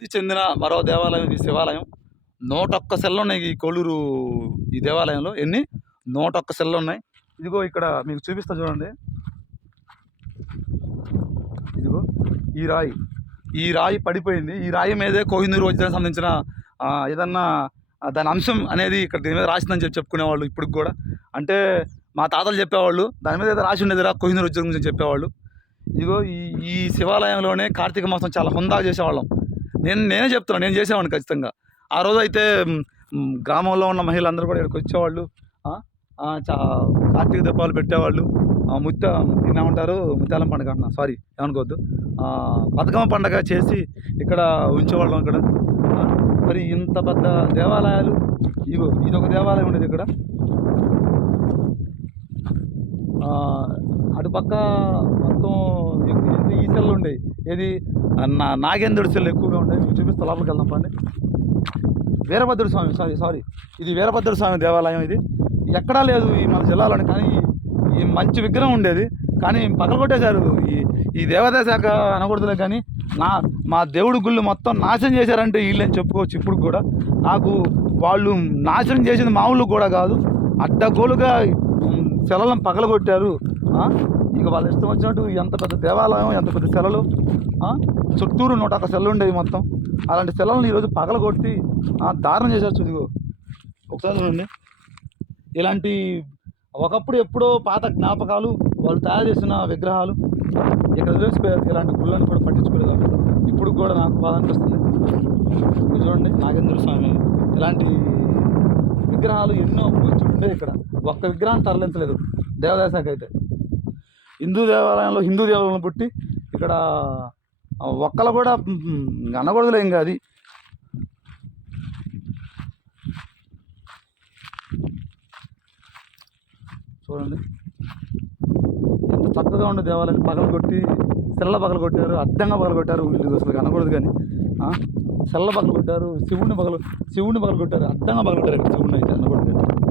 ఇది చెందిన మరో దేవాలయం ఇది శివాలయం. నూట ఒక్క సెల్లు ఉన్నాయి ఈ కొల్లూరు ఈ దేవాలయంలో. ఎన్ని? నూట ఒక్క సెల్లు ఉన్నాయి ఇదిగో ఇక్కడ మీకు చూపిస్తా చూడండి. ఇదిగో ఈ రాయి. ఈ రాయి పడిపోయింది. ఈ రాయి మీదే కోహినూరు వజ్రానికి సంబంధించిన ఏదన్నా దాని అంశం అనేది ఇక్కడ దీని మీద రాసిందని చెప్పి చెప్పుకునేవాళ్ళు ఇప్పటికి కూడా. అంటే మా తాతలు చెప్పేవాళ్ళు దాని మీద ఏదో రాసి ఉండేదిరా కోహినూరు వజ్రం గురించి చెప్పేవాళ్ళు. ఇదిగో ఈ ఈ శివాలయంలోనే కార్తీక మాసం చాలా హుందాగా చేసేవాళ్ళం. నేను నేనే చెప్తున్నాను నేను చేసేవాడిని ఖచ్చితంగా. ఆ రోజు అయితే గ్రామంలో ఉన్న మహిళలందరూ కూడా ఇక్కడికి వచ్చేవాళ్ళు. చా కార్తీక దీపాలు పెట్టేవాళ్ళు. ముత్త ముత్య ఏమంటారు ముత్యాలం పండుగ అంటున్నా సారీ ఏమనుకోవద్దు. బతుకమ్మ పండగ చేసి ఇక్కడ ఉంచేవాళ్ళం ఇక్కడ మరి ఇంత పెద్ద దేవాలయాలు ఇగో ఇది ఒక దేవాలయం ఉండేది ఇక్కడ. అటుపక్క మొత్తం ఎక్కువ ఉండేవి ఏది? నాగేంద్రుడి శిల్లు ఎక్కువగా ఉండేవి మీకు చూపిస్తా లోపలికి వెళ్దాం పండి వీరభద్రుడు స్వామి సారీ సారీ. ఇది వీరభద్రుడు స్వామి దేవాలయం ఇది. ఎక్కడా లేదు ఈ మన జిల్లాలోని కానీ ఈ- మంచి విగ్రహం ఉండేది. కానీ పగలగొట్టేశారు ఈ ఈ దేవాదాయ శాఖ అనకూడదులే కానీ నా మా దేవుడి గుళ్ళు మొత్తం నాశనం చేశారంటే వీళ్ళని చెప్పుకోవచ్చు ఇప్పుడు కూడా. నాకు వాళ్ళు నాశనం చేసింది మామూలు కూడా కాదు. అడ్డగోలుగా శిలలను పగలగొట్టారు. ఇక వాళ్ళ ఇష్టం వచ్చినట్టు ఎంత పెద్ద దేవాలయం ఎంత పెద్ద సెలలు చుట్టూరు నూట ఒక సెల్లు ఉండేవి మొత్తం. అలాంటి సెలవులను ఈరోజు పగలగొట్టి దారుణం చేసేవచ్చు ఇదిగో. ఒకసారి చూడండి. ఇలాంటి ఒకప్పుడు ఎప్పుడో పాత జ్ఞాపకాలు వాళ్ళు తయారు చేసిన విగ్రహాలు ఇక్కడ వదిలేసిపోయారు ఇలాంటి గుళ్ళని కూడా పట్టించుకోలేదు ఇప్పుడు కూడా నాకు బాధ అనిపిస్తుంది. చూడండి. నాగేంద్ర స్వామి ఇలాంటి విగ్రహాలు ఎన్నో వచ్చి ఉండేవి ఇక్కడ. ఒక్క విగ్రహాన్ని తరలించలేదు దేవాదాయ శాఖ అయితే. హిందూ దేవాలయంలో హిందూ దేవాలయంలో పుట్టి ఇక్కడ ఒక్కలు కూడా మ్, అనకూడదులే ఇంకా అది. చూడండి. ఎంత చక్కగా ఉండే దేవాలయం. పగలు కొట్టి సెల్ల పగలు కొట్టారు అడ్డంగా పగలు కొట్టారు వీళ్ళు అసలు కనకూడదు కానీ. సెల్ల పగలు కొట్టారు శివుడిని పగలు శివుడిని పగలు కొట్టారు అడ్డంగా పగలు కొట్టారు ఇక్కడ శివుడిని అయితే అనకూడదు కానీ.